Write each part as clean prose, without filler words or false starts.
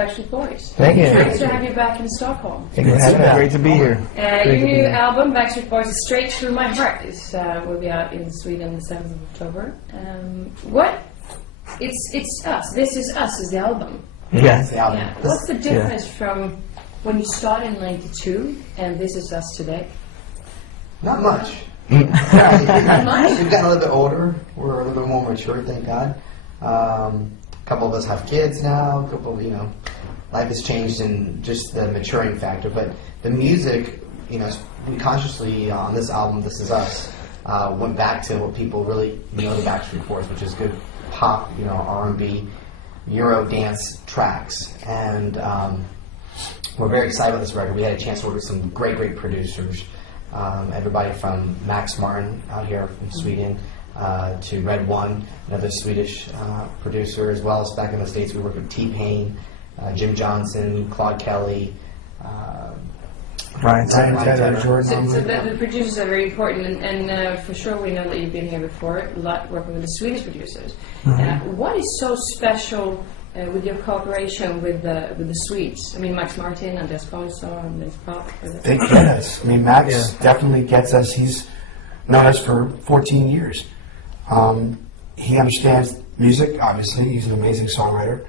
Backstreet Boys. Thank you. Nice to have you back in Stockholm. Great to be here. Your new album, Backstreet Boys, Straight Through My Heart, will be out in Sweden the 7th of October. It's us. This is us is the album. Yeah, it's the album. Yeah. What's the difference from when you started in '92 and This Is Us today? Not much. Not much? We've gotten a little bit older. We're a little bit more mature, thank God. A couple of us have kids now. A couple of, life has changed in just the maturing factor. But the music, we consciously, on this album, This Is Us, went back to what people really know the Backstreet Boys, which is good pop, R&B, Euro dance tracks. And we're very excited about this record. We had a chance to work with some great producers. Everybody from Max Martin out here from Sweden to Red One, another Swedish producer, as well as back in the States we worked with T-Pain, Jim Johnson, Claude Kelly, Ryan Tedder, Jordan. So the producers are very important, and for sure we know that you've been here before, a lot working with the Swedish producers. What is so special with your cooperation with the Swedes? I mean, Max Martin, Andreas Karlsson, and Liz Pop. They get us. I mean, Max definitely gets us. He's known us for 14 years. He understands music, obviously. He's an amazing songwriter.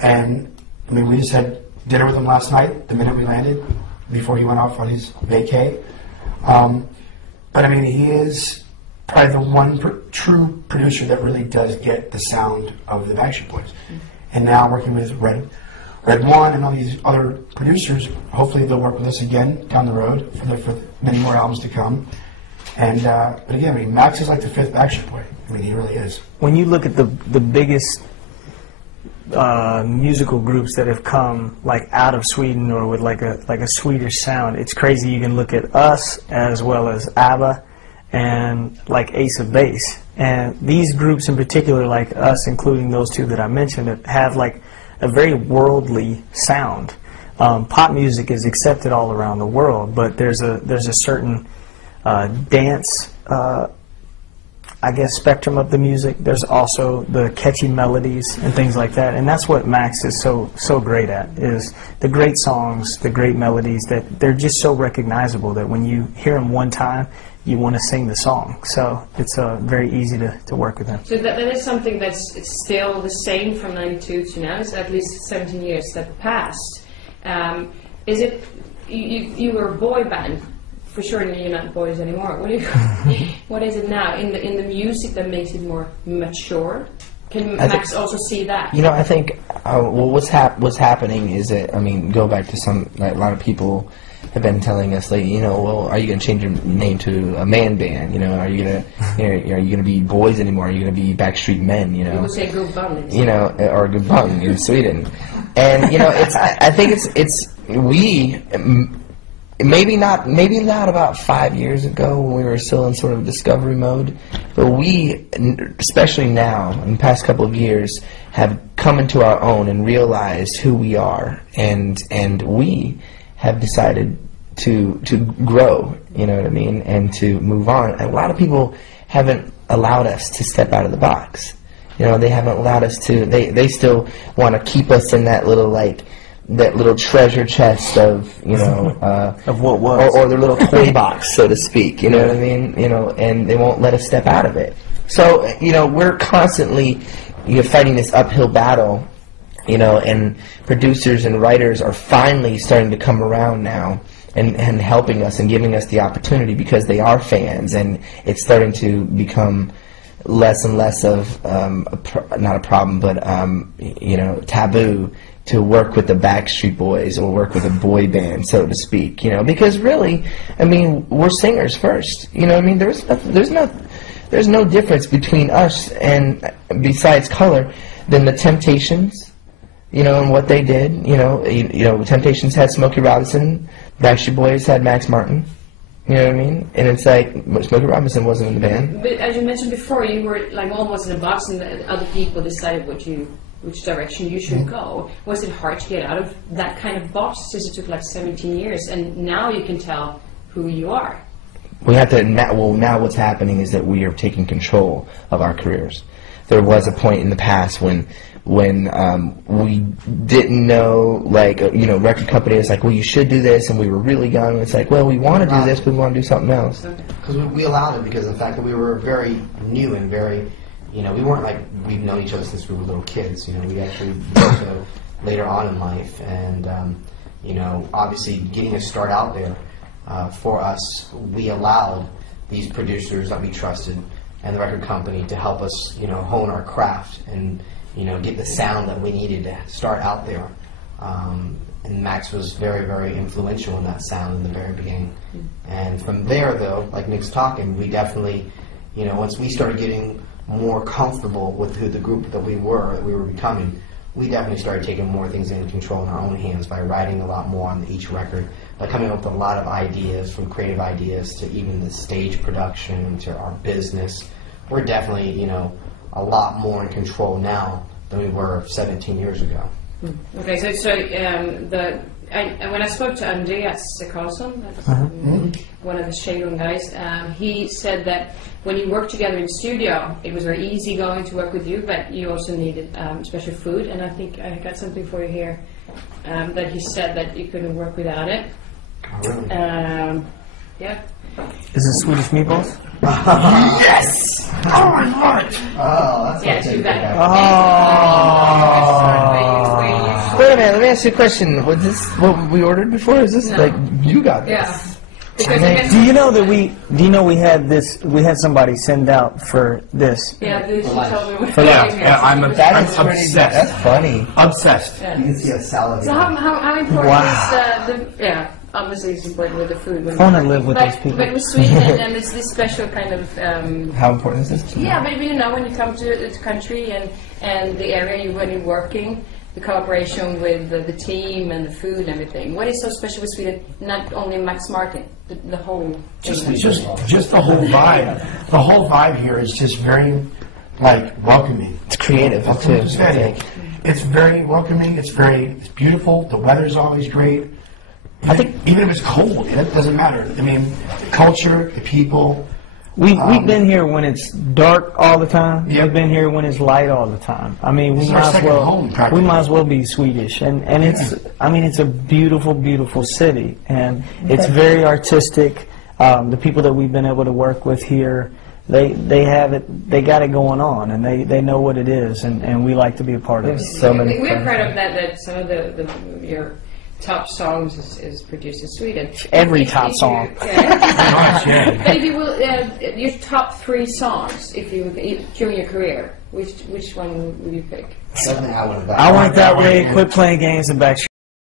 And, I mean, we just had dinner with him last night, the minute we landed, before he went off on his vacay. But, I mean, he is probably the one true producer that really does get the sound of the Backstreet Boys. And now working with Red One and all these other producers, hopefully they'll work with us again down the road for many more albums to come. And but again, I mean, Max is like the fifth Backstreet Boy. I mean, he really is. When you look at the biggest musical groups that have come like out of Sweden or with like a Swedish sound, it's crazy. You can look at us as well as ABBA and like Ace of Base. And these groups in particular, like us, including those two that I mentioned, have like a very worldly sound. Pop music is accepted all around the world, but there's a certain dance, I guess, spectrum of the music. There's also the catchy melodies and things like that, and that's what Max is so great at, is the great songs, the great melodies, that they're just so recognizable that when you hear them one time, you want to sing the song. So it's very easy to work with him. So that is something that's still the same from '92 to now. It's at least 17 years that passed. Is it you were a boy band? For sure, you're not boys anymore. What is it now in the music that makes it more mature? Can Max also see that? I think what's happening is that, I mean, go back to a lot of people have been telling us, like, well, are you going to change your name to a man band? Are you going to are you going to be boys anymore? Are you going to be Backstreet Men? People say Gubbang. Or Gubbang in Sweden. And I think it's we. Maybe not about 5 years ago when we were still in sort of discovery mode, but we, especially now, in the past couple of years, have come into our own and realized who we are, and we have decided to grow, you know what I mean, and to move on. And a lot of people haven't allowed us to step out of the box. They haven't allowed us to. They still want to keep us in that little treasure chest of of what was, or their little toy box, so to speak. You know what I mean? And they won't let us step out of it. So we're constantly fighting this uphill battle. And producers and writers are finally starting to come around now and helping us and giving us the opportunity because they are fans, and it's starting to become less and less of not a problem, but taboo to work with the Backstreet Boys or work with a boy band, so to speak, because really, I mean, we're singers first, I mean, there's no difference between us and, besides color, than the Temptations, and what they did, Temptations had Smokey Robinson, Backstreet Boys had Max Martin, you know what I mean? And it's like, Smokey Robinson wasn't in the band. But as you mentioned before, you were like almost in a box, and other people decided which direction you should go. Was it hard to get out of that kind of box since it took like 17 years and now you can tell who you are? We have to, now what's happening is that we are taking control of our careers. There was a point in the past when when we didn't know, like, record company was like, well, you should do this, and we were really young. It's like, well, we want to do this, but we want to do something else. Because we allowed it because of the fact that we were very new and very, we weren't like we've known each other since we were little kids. We actually so later on in life, and obviously getting a start out there for us, we allowed these producers that we trusted and the record company to help us, hone our craft and get the sound that we needed to start out there. And Max was very, very influential in that sound in the very beginning. And from there, though, like Nick's talking, we definitely, once we started getting more comfortable with who the group that we were becoming, we definitely started taking more things in control in our own hands by writing a lot more on each record, by coming up with a lot of ideas, from creative ideas to even the stage production to our business. We're definitely, a lot more in control now than we were 17 years ago. Okay, so when I spoke to Andreas Karlsson, one of the Shagon guys, he said that when you work together in studio, it was very easy going to work with you, but you also needed special food, and I think I got something for you here that he said that you couldn't work without it. Oh, really? Yeah. Is it Swedish meatballs? Yes! Oh, my Lord! Oh, that's Yeah, what too bad. Oh. Wait a minute, let me ask you a question. Was this what we ordered before? Is this like you got this? Yeah. Because Do you know we had this? We had somebody send out for this. yeah, she told me. I'm That is pretty. obsessed. That's funny. Obsessed. You can see a salad. So how important Wow. is the obviously it's important with the food. I want to live with those people. But with Sweden and it's this special kind of How important is this? yeah, but when you come to the country and the area when you're working, the cooperation with the team and the food and everything. What is so special with Sweden? Not only Max Martin, the whole thing. Just the whole vibe. The whole vibe here is just very, welcoming. It's creative That's too. what I'm saying. It's very welcoming. It's beautiful. The weather's always great. I think even if it's cold, it doesn't matter. I mean, the culture, the people. We've been here when it's dark all the time. Yep. We've been here when it's light all the time. I mean, It's our second home, practically. we might as well be Swedish. And it's a beautiful, beautiful city, and it's very artistic. The people that we've been able to work with here, they have it. They got it going on, and they know what it is, and we like to be a part of it. So many. We're proud of that some of your top songs is produced in Sweden. Every top song. But if you will, your top 3 songs, during your career, which one would you pick? Definitely I I Want That Way, Quit Playing Games, and BackStreet.